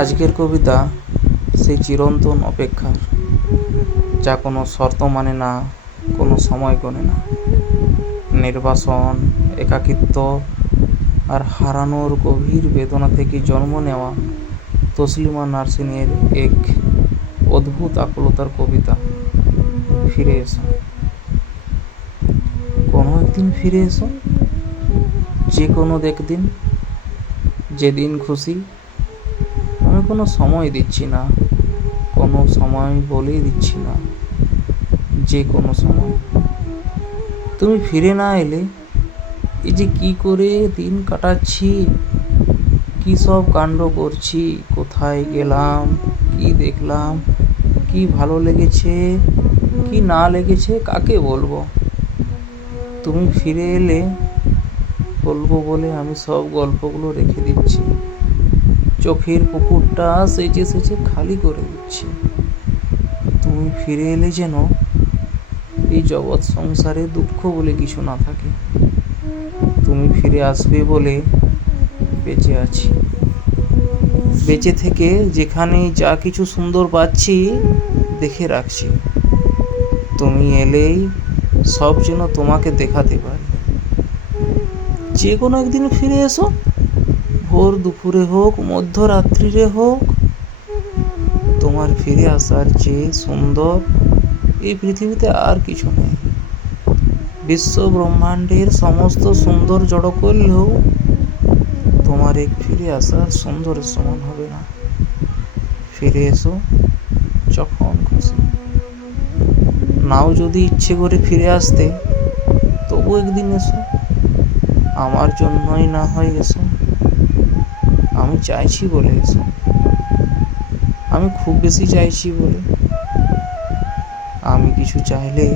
আজকের কবিতা সেই চিরন্তন অপেক্ষার, যা কোনো শর্ত মানে না, কোনো সময় গোনে না। নির্বাসন, একাকিত্ব আর হারানোর গভীর বেদনা থেকে জন্ম নেওয়া তসলিমা নাসরিনের এক অদ্ভুত আকুলতার কবিতা। ফিরে এসো, কোনো একদিন ফিরে এসো, যে কোনো একদিন, যেদিন খুশি। আমি কোনো সময় দিচ্ছি না, কোনো সময় বলেই দিচ্ছি না, যে কোনো সময়। তুমি ফিরে না এলে এই যে কি করে দিন কাটাচ্ছি, কি সব কাণ্ড করছি, কোথায় গেলাম, কি দেখলাম, কি ভালো লেগেছে, কি না লেগেছে, কাকে বলবো। তুমি ফিরে এলে বলবো বলে আমি সব গল্পগুলো রেখে দিচ্ছি, চোখের পুকুরটা সেচে সেচে খালি করে দিচ্ছি। তুমি ফিরে এলে যেন এই জগৎ সংসারে দুঃখ বলে কিছু না থাকে। তুমি ফিরে আসবে বলে বেঁচে আছি, বেঁচে থেকে যেখানে যা কিছু সুন্দর পাচ্ছি দেখে রাখছি। তুমি এলেই সব যেন তোমাকে দেখাতে পারি। যে কোনো একদিন ফিরে এসো, ভোর দুপুরে হোক, মধ্যরাত্রিরে হোক। তোমার ফিরে আসার চেয়ে সুন্দর এই পৃথিবীতে আর কিছু নেই। বিশ্ব ব্রহ্মাণ্ডের সমস্ত সুন্দর জড়ো করলেও তোমার এক ফিরে আসার সুন্দরের সমান হবে না। ফিরে এসো যখন খুশি। নাও যদি ইচ্ছে করে ফিরে আসতে, তবু একদিন এসো, আমার জন্যই না হয় এসো। আমি চাইছি বলে এসো, আমি খুব বেশি চাইছি বলে। আমি কিছু চাইলে